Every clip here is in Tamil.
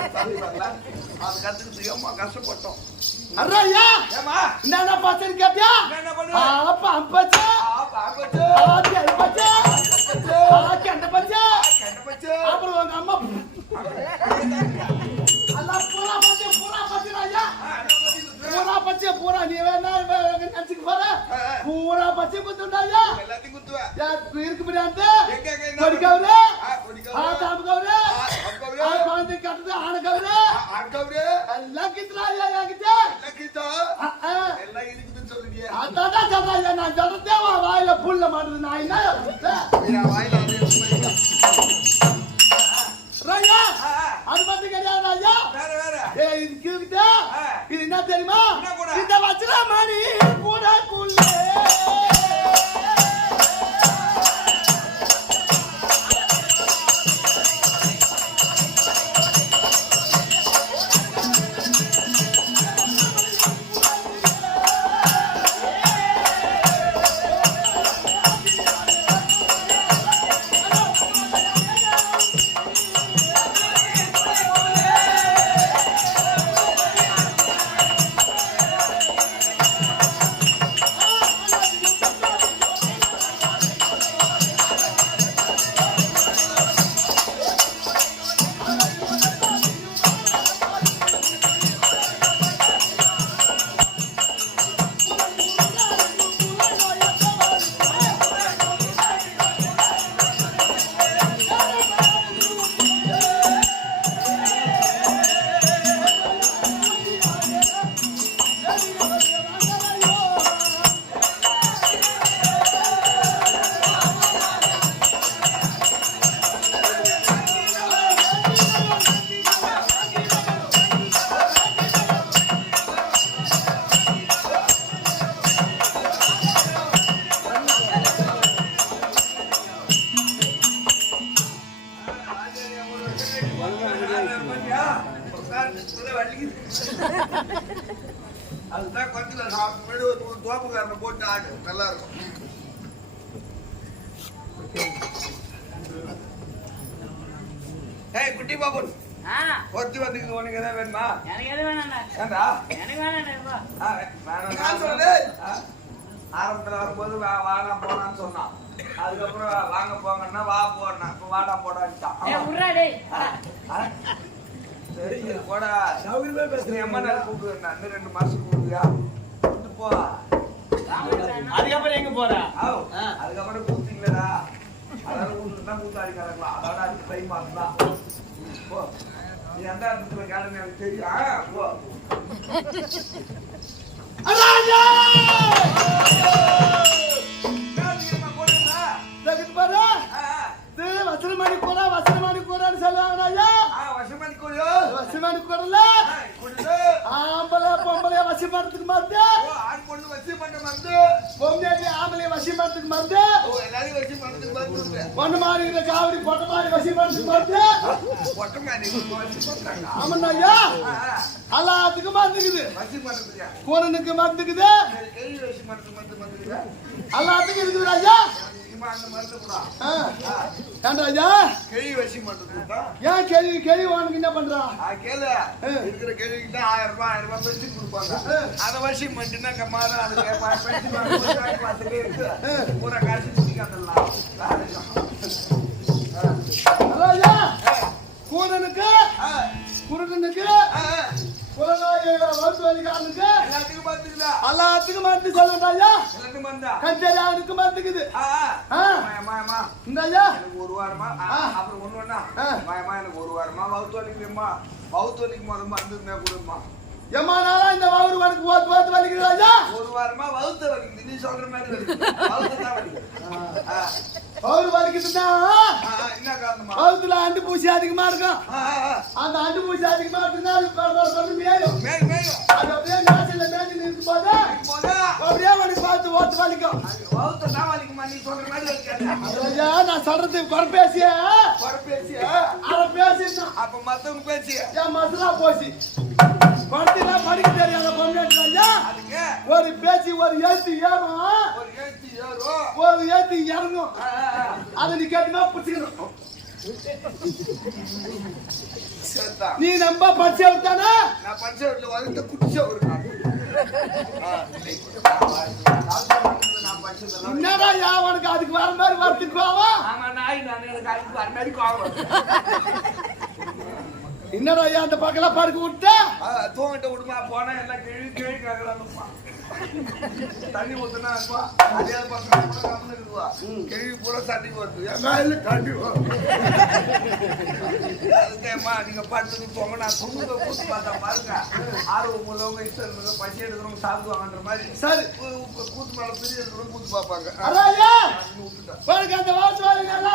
அது கத்துக்கிட்டு ஏம்மா? கஷ்டப்பட்டோம் அர்றாயா ஏமா என்னடா பாத்துன்னு கேப்பியா என்ன பண்ணுவ? அப்ப அம்பச்சா! பாப்பச்சு ஆத்தி அம்பச்சா! ஆத்தி அந்த பச்சா கண்டபச்சு அப்புறம் உங்க அம்மா அல்லாஹ் பூரா பச்சை பூரா பச்சை ராஜா! பூரா பச்சை பூரா நீ வேணா நினைச்சுக்கு போற? பூரா பச்சை குத்துண்டாயா எல்லாத்தையும் குத்துவ. இருக்கு பிரியாந்து எங்க எங்க என்ன கொடிக்கவரு ஆ, கொடிக்கவரு. ஆ தாம்புக்கவரு ஆ, அக்கவரு. எல்லாம் கித்துறாயா என்கிட்ட லக்கிதா ஆ, ஆ. எல்லாம் இருக்குதுன்னு சொல்லுவியே அதான் சொல்றாங்க நான் சொல்றதே உன் வாயில புல்ல மாட்டுது நான்? என் வாயில ஆ. அது மட்டும் கிடையாது ராஜா வேற வேற ஏய், இது இருக்குதா? ஆ. இது என்ன தெரியுமா என்ன கூட? இந்த வச்சிரமணி கூடக்குள்ளே தோப்புக்காரனை போட்டு ஆடு. நல்லா இருக்கும் ஏய் குட்டி பாபு. ஆ, ஒருத்தி வந்துக்குது உனக்கு எதாவது வேணுமா? எனக்கு எது வேணாண்ணா. ஏண்டா எனக்கு வேணாம், ஆரம்பத்துல வரும்போது வா- வாடா போடான்னு சொன்னான். அதுக்கப்புறம் வாங்க போங்கன்னா வா போனா இப்ப வாடா போடான்ட்டான்? சரி போடா. எம்மா நேரம் கூப்பிடுவேன் இன்னும் ரெண்டு மாசம் கூப்பிடுவியா? கூப்பிட்டு போ அதுக்கப்புறம் எங்க போற. அதுக்கப்புறம் கூப்பிட்டீங்களா அதாவது கூப்பிட்டு தான் கூத்தாடிக்காரங்களா அதோட அதுக்கு டைம் அதுதான் போ. நீ எந்த இடத்துல கிளம்பி எனக்கு தெரியும். போ. ராஜா வசனமணி கூடா வசனமணி கூடான்னு சொல்லுவாங்க ஆ, வசமானி கோழியோ? வசமணி கூடல. ஆம்பளை பொம்பளை ஓ, ஆண் பொண்ணு வச்சு பண்ண மருந்து. பொம்பளை ஆம்பளை வசிமரத்துக்கு மருந்து ஓ, எல்லாரையும் வச்சு பண்ணதுக்கு மருந்து. பொண்ணு மாதிரி இருக்கிற காவடி பொட்டை மாதிரி வசிமரத்துக்கு மருந்து ஒட்டை மாதிரி வச்சு பண்றாங்க. ஆமாண்ணா ஐயா. எல்லாத்துக்கும் மருந்துக்குது வச்சு பண்றதுக்கு. கூனனுக்கு மருந்துக்குது மருந்து மருந்து? எல்லாத்துக்கும் இருக்குது இனிமே அந்த மருந்து கூட. ஏன்டா ஐயா? கேள்வி மருந்து தான் ஏன் கேள்வி கேள்வி உனக்கு என்ன ஆ, கேளு. இருக்கிற கேள்விக்கு தான் ஆயிரம் ரூபாய், ஆயிரம் ரூபாய் பென்ஷன் கொடுப்பாங்க. அதை வச்சு மட்டும்தான் கம்மாரு, அது பென்ஷன். பூரா காசு குருடனுக்கு? எல்லாத்துக்கும் பார்த்துக்குதா? எல்லாத்துக்கும் மருந்து சொல்லுடா ஐயா எல்லாத்துக்கும் மருந்தா? மருந்துக்குது. ஆ. அம்மா, அம்மா, அம்மா. இந்த ஐயா எனக்கு ஒரு வாரமா. அப்புறம் ஒண்ணு ஒண்ணா. மாயமா எனக்கு ஒரு வாரமா வவுத்து வலிக்குமா வவுத்து வலிக்கு மருந்து இருந்தா கொடுமா எம்மா நாளா இந்த வவுறு உனக்கு ஓத்து ஓத்து வலிக்குது ராஜா? ஒரு வாரமா வவுத்து வலிக்குது. நீ சொல்ற மாதிரி வவுறு வலிக்குதுன்னா? என்ன காரணமா? வவுத்துல அண்டு பூச்சி அதிகமா இருக்கும். அந்த அண்டு பூச்சி அதிகமா இருக்குன்னா அது பட மேயும். அது அப்படியே நாசில நிற்கும் போது அப்படியே உனக்கு பார்த்து ஓத்து வலிக்கும். வவுத்து தான் வலிக்குமா? நீ சொல்ற மாதிரி நான் சொல்றது குறை பேசிய வர பேசிய அதை பேசிட்டான் அப்ப மத்தவங்க பேசிய? மசுலா போச்சு. படத்திலாம் படிக்க தெரியாத ஐயா. அதுக்கு ஒரு பேச்சு ஒரு எழுத்து ஏறும். ஒரு எழுச்சி ஏறும். ஒரு எழுத்து இறங்கும். அதை நீ கேட்டுனா பிடிச்சிக்கணும். நீ நம்ம பச்சை விட்டானா? நான் பச்சை. ஆ, இல்லை. நான் பச்சைதெல்லாம் என்னடா யா உனக்கு அதுக்கு வர மாதிரி வரத்துக்குவாவா ஆமா நாய் நான் எனக்கு அதுக்கு வர மாதிரி கோவம். என்னடா ஐயா அந்த பக்கம்லாம் படுக்க விட்ட? தூங்கிட்ட விடுமா போனா எல்லாம் கிழி கிழி கேட்கலாம்ப்பா தண்ணி ஊத்துனா அதே பக்கம் இருக்குவா கிழி பூரா தண்ணி என் மேல தண்ணி அதுக்கேம்மா நீங்க படுத்துட்டு போங்க நான் தூங்க கூத்து பார்த்தா பாருங்க. ஆர்வம் உள்ளவங்க இஷ்டம் இருக்கிறவங்க பசி எடுக்கிறவங்க சாப்பிடுவாங்கன்ற மாதிரி. சரி. கூத்து மேல பிரிய இருக்கிறவங்க கூத்து பார்ப்பாங்க. உனக்கு அந்த வாசு வாரி நல்லா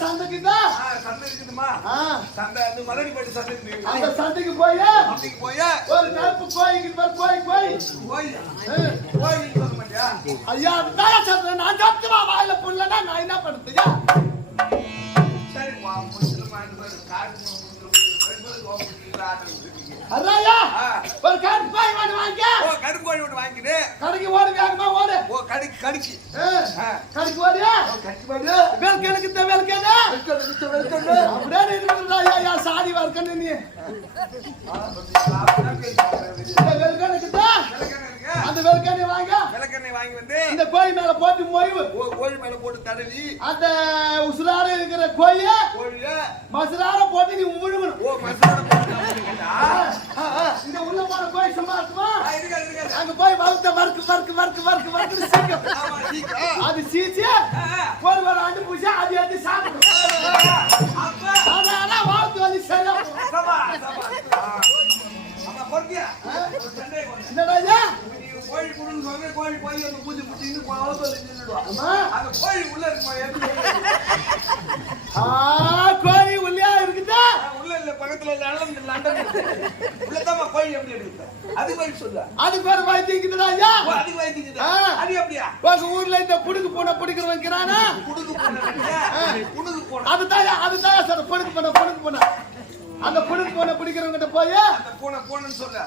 அந்த சந்தை ஆ, சந்தை சந்தை, அந்த மலடிப்பட்டி சந்தை இருக்குது. அந்த சந்தைக்கு போய் சந்தைக்கு போயா? ஒரு கருப்பு கோயிலுக்கு பேர் கோயில் போய் சொல்ல மாட்டியா? ஐயா அதுதான் சொல்றேன் நான் சாப்பிட்டுமா வாயில புள்ளனா நான் என்ன பண்ணுறதுயா ஒரு கருப்பு கோயில் வாங்கி வாங்க. ஓ, கருப்பு கோழி ஒண்ணு வாங்கிட்டு, கடைக்கு ஓடு வேகமா ஓடு. ஓ, கடிக்கு, கடிக்கு. கடைக்கு ஓடு கடிக்கு வெல்கம். அப்படியே நின்றுடா ஐயா சாதி வர்க்கன்னு நீ. பாத்தீங்களா, அந்த வேல்கனி வாங்க. விளக்கெண்ணெய் வாங்கி வந்து இந்த கோயில் மேல போட்டு மொய்வு. கோ- கோழி மேல போட்டு தடவி அந்த உசுரார இருக்கிற கோயில கோழிய மசுரார போட்டு நீ முழுகணும் ஓ போட்டு இந்த உள்ள போன கோயில் சும்மா இருக்குமா. அங்க போய் வறுக்கு வறுக்கு வறுக்கு சீக்கிரம். ஆமா, சீக்கிரம். அது சீச்சு. ஆ, போய் அந்த பூச்சி பூச்சின்னு போ- அவுத்தோல நின்னுடுவா. அம்மா. அந்த கோழி உள்ள இருக்குமா எப்படி? கோழி உள்ளியா இருக்குதா? உள்ள இல்ல பக்கத்துல லண்டன் லண்டன் இருக்கு. உள்ளதாம்மா கோழி எப்படி எடுக்குது? அது மாதிரி சொல்லு. அதுக்கு ஒரு வாய்த்து இருக்குதுடா ஐயா. ஓ, அதுக்கு வைத்திக்குது ஆ. அது எப்படியா? உங்க ஊர்ல இந்த புடுக்கு பூனை பிடிக்கிறவன் இருக்கிறானா? குடுக்கு போன குடுக்கு போன. அதுதான் அதுதான் சார் புடுக்கு பூனை புடுக்கு பூனை. அந்த புடுக்கு பூனை பிடிக்கிறவங்கிட்ட போய்? அந்த பூனை பூனைன்னு சொல்லு.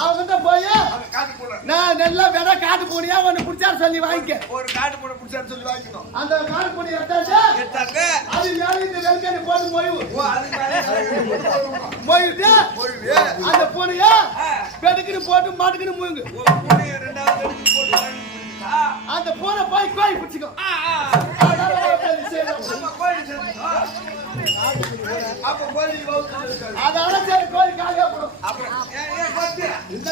அவங்கிட்ட போய்? காட்டு பூனை. நான் நல்லா விட காட்டு பூனையா ஒண்ணு பிடிச்சாரு சொல்லி வாங்கிக்க. ஒரு காட்டு பூனை பிடிச்சாரு சொல்லி வாங்கிக்கணும். அந்த காட்டு பூனை எடுத்தாச்சு? எடுத்தாங்க அது மேல இந்த வெள்கனி போட்டு மொய்விட்டு கோழி அந்த பூனைய. பெடுக்குன்னு போட்டு மாட்டுக்குன்னு முழுங்கு பூனையை ரெண்டாவது பிடிச்சா அந்த பூனை போய் ஆ, ஆ. அதனால சரி. கோழி காலியா போடும்? இந்த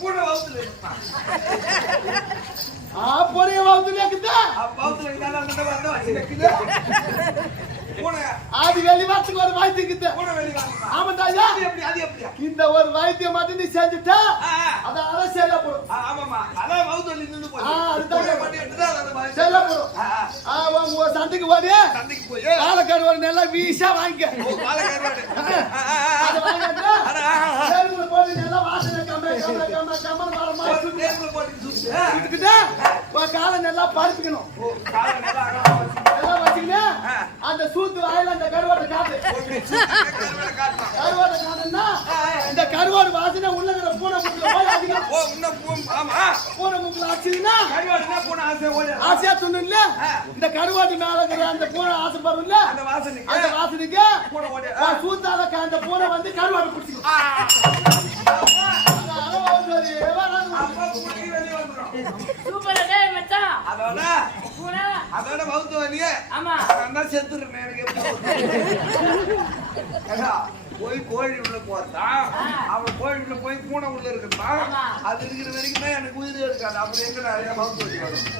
பூனை வவுத்துல இருக்குமா? ஆ பூனைய வந்து இருக்குது அது ஒரு வாய்த்து இருக்குது பூனை வெளிய வாங்குமா? ஆமாண்டா ஐயா அது எப்படி அது எப்படியா இந்த ஒரு வைத்தியம் மட்டும் நீ செஞ்சுட்டா ஆ, ஆ. அதனால சரியா போடும் ஆ, ஆமாம்மா. அதான் வவுத்துல நின்னு போச்சு. ஆ, அதுதான். பூனை மட்டும் எடுத்துட்டா அது அந்த மாதிரி. சரியா போடும் ஆ, ஆ. ஆ உங்க சந்தைக்கு ஓடி சந்தைக்கு போய் பாலக்காடு ஒரு நல்லா வீசா வாங்கிக்க போட்டு நல்லா காலை ஆ. அந்த சூத்து வாயில அந்த கருவாட்டை காட்டு. கருவாட்டை காட்டுன்னா இந்த கருவாடு வாசனை உள்ள இருக்கிற பூனை முக்கில் அதிகம் ஓ, பூ- ஆமா. பூனை முக்கில் ஆச்சுன்னா கருவாடுனா பூனை ஆசை ஓடி. ஆசையா துண்ணுல இந்த கருவாட்டு மேல இருக்கிற அந்த பூனை ஆசைப்படும்ல அந்த வாசனைக்கு அந்த வாசனைக்கு பூனை ஓடி. க- அந்த பூனை வந்து கருவாடு பிடிச்சிக்கும். சூப்பரா டேய் மச்சான். அதோட பூனை. அதோட மவுத்து வலியே. ஆமா. நான் தான் செத்துருக்கேன் எனக்கு போய் கோழி உள்ள போறதான் அவன் கோழி உள்ள போய் பூனை உள்ள இருக்கத்தான் ஆமா. அது இருக்கிற வரைக்கும் எனக்கு உயிரே இருக்காது. அப்புறம் எங்க நிறைய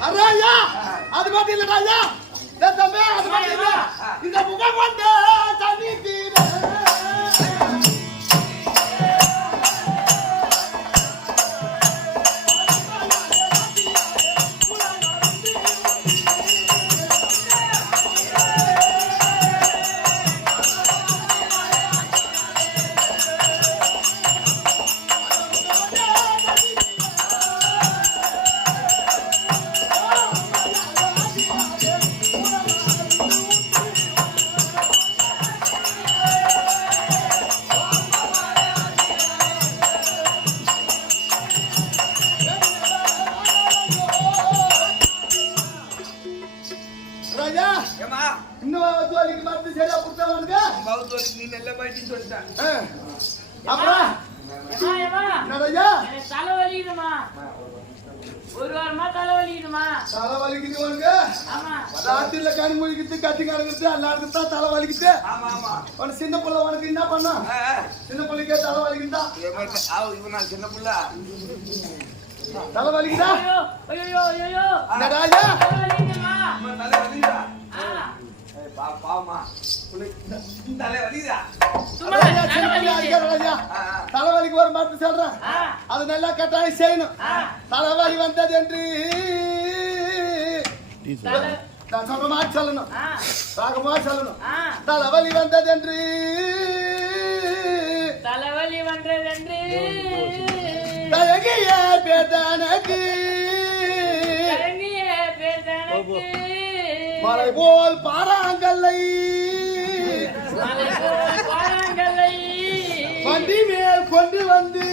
அரையா அது மட்டும் இல்ல ராஜா இந்த தம்பி அது மட்டும் இல்ல ರಾಜಾ ಇನ್ನು ಅವತ್ತು ಅಲ್ಲಿಗೆ ಮತ್ತೆ ಸರಿ ಆಗ್ಬಿಡ್ತಾವ ನನಗೆ ಅವತ್ತು ಅಲ್ಲಿ ನೀನೆಲ್ಲ ಬೈಟಿ ಅಂತ ಅಪ್ಪ ராஜா? தலை வலிக்குதுமா ஒரு வாரமா தலை வலிக்குதுமா தலை வலிக்குது உனக்கு? ராத்திரில கண் முழிக்குது கட்டி கிடக்குது எல்லாருக்கும் தான் தலை வலிக்குது. உனக்கு சின்ன பிள்ளை உனக்கு என்ன பண்ண? சின்ன பிள்ளைக்கே தலை வலிக்குதா? சின்ன பிள்ளை. தலை வலிக்குதா ஐயோ ஐயோ. ஐயோ என்னடாயா தலை வலிக்குது. தலைவலிக்கு ஒரு மாட்டு சொல்றேன். அது நல்லா கட்டாயம் செய்யணும். தலைவலி வந்தது என்று தலை நான் சொல்ற மாதிரி சொல்லணும். ராகமா சொல்லணும். தலைவலி வந்தது என்று தலைவலி வந்ததென்று தயகிய பேதனக்கு மலை போல் பாறாங்கல்லை. வண்டி மேல் கொண்டு வந்து.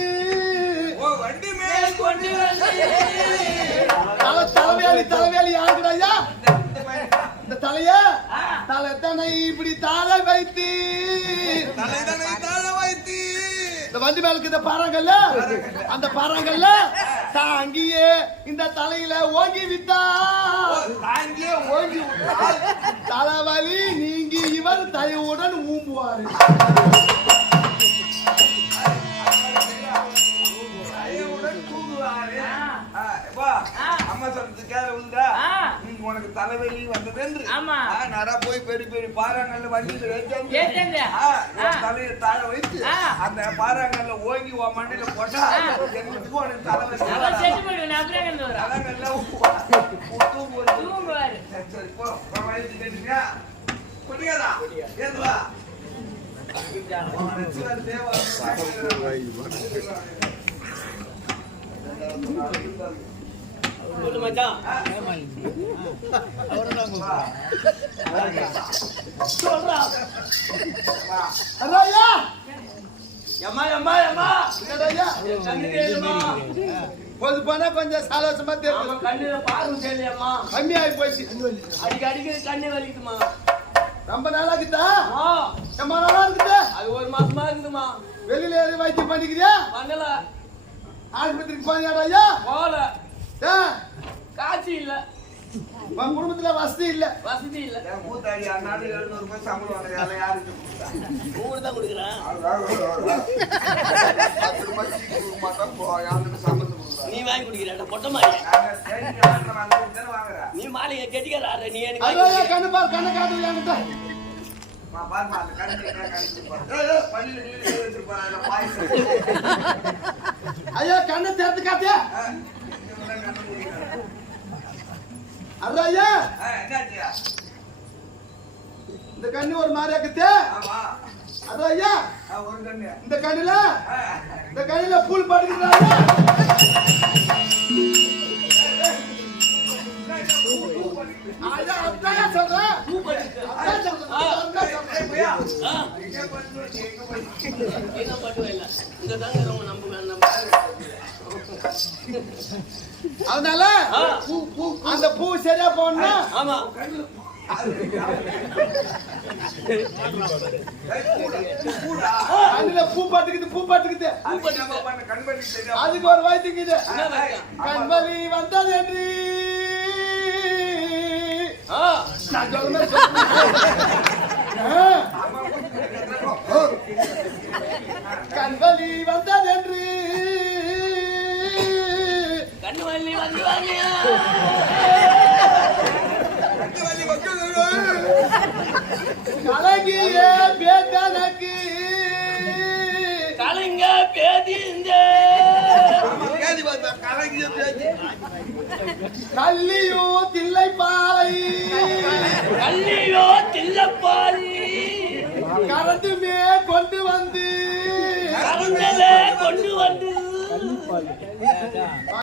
ஓ வண்டி மேல் கொண்டு வந்து. தலை தலைவேலி தலைவேலி யாருக்குறாயா இந்த தலைய ஆ. தலை தன்னை இப்படி தாழ வைத்து. தலைதனை இந்த வண்டி மேல இருக்க இந்த பாறாங்கல்ல? அந்த பாறாங்கல்ல? தாங்கியே இந்த தலையில ஓங்கி விட்டா தாங்கியே ஓங்கி விட்டால். தலைவலி நீங்கி இவர் தயவுடன் ஊம்புவாரு. தயவுடன் தூங்குவாரே. அம்மா சொல்றது கேள உண்டா? உனக்கு தலைவலி வந்ததென்று. ஆமா. ஆ, நடா போய் பெரிய பெரிய பாறாங்கல்ல வண்டியில ஆ. தலையை தாழ வைத்து. அந்த பாறாங்கல்ல ஓங்கி உன் மண்டையில போட்டா உனக்கு தலைவலி சரி, போ. கேட்டுட்டியா? குடிக்காதா? ஏந்து சொல்றா எம்மா எம்மா எம்மா என்னடாயா போனா கொஞ்சம் சலோசமா தெரியும் கண்ணுல பார்வை தெரியலையம்மா கம்மியாகி போச்சு அடிக்கடி அடிக்கடி கண்ணு வலிக்குதுமா ரொம்ப நாளா இருக்குதா ரொம்ப நாளா அது ஒரு மாசமா இருக்குதுமா வெளியில ஏறி வைத்தியம் பண்ணிக்கிறியா பண்ணல ஆஸ்பத்திரிக்கு போனியாடாயா போகல ஆ, காசு இல்ல உன் குடும்பத்துல வசதி இல்ல வசதி இல்ல மூத்தாடி அந்நாடு எழுநூறு ரூபாய் சம்பளம். அதெல்லாம் யாருக்கு? ஊர் தான் கொடுக்குறேன் பத்து ரூபாய் சீட்டு கொடுக்க மாட்டோம். யாருக்கு சம்பளம்? நீ வாங்கி குடிக்கிற பொட்ட மாதிரி. நீ மாலையை கெட்டிக்கிறாரு நீ எனக்கு. கண்ணு பார் கண்ணை காட்டு ஐயா கண்ணை குடிக்கிறாங்க. அதாயா ஆ, என்னாச்சியா? இந்த கண்ணு ஒரு மாதிரி இருக்குது. ஒரு கண்ணு. இந்த கண்ணுல? இந்த கண்ணுல பூல் ஐயா அதாயா சொல்றேன். அதனால ஆ. அந்த பூ சரியா போடணும் ஆமா. அதுல பூ பட்டுக்குது பூ பட்டுக்குது அதுக்கு ஒரு வைத்தியம்? கண்வலி வந்தது என்று. ஆ. நான் சொல்ற கண்வலி வந்தது என்று கண்ணு வலி வந்து. கலங்கிய பேத்தனக்கு கலைங்க பேதிந்த. கல்லியோ தில்லை பாலை கல்லியோ தில்லப்பாரி கரண்டுமே கொண்டு வந்து. கருந்தல கொண்டு வந்து.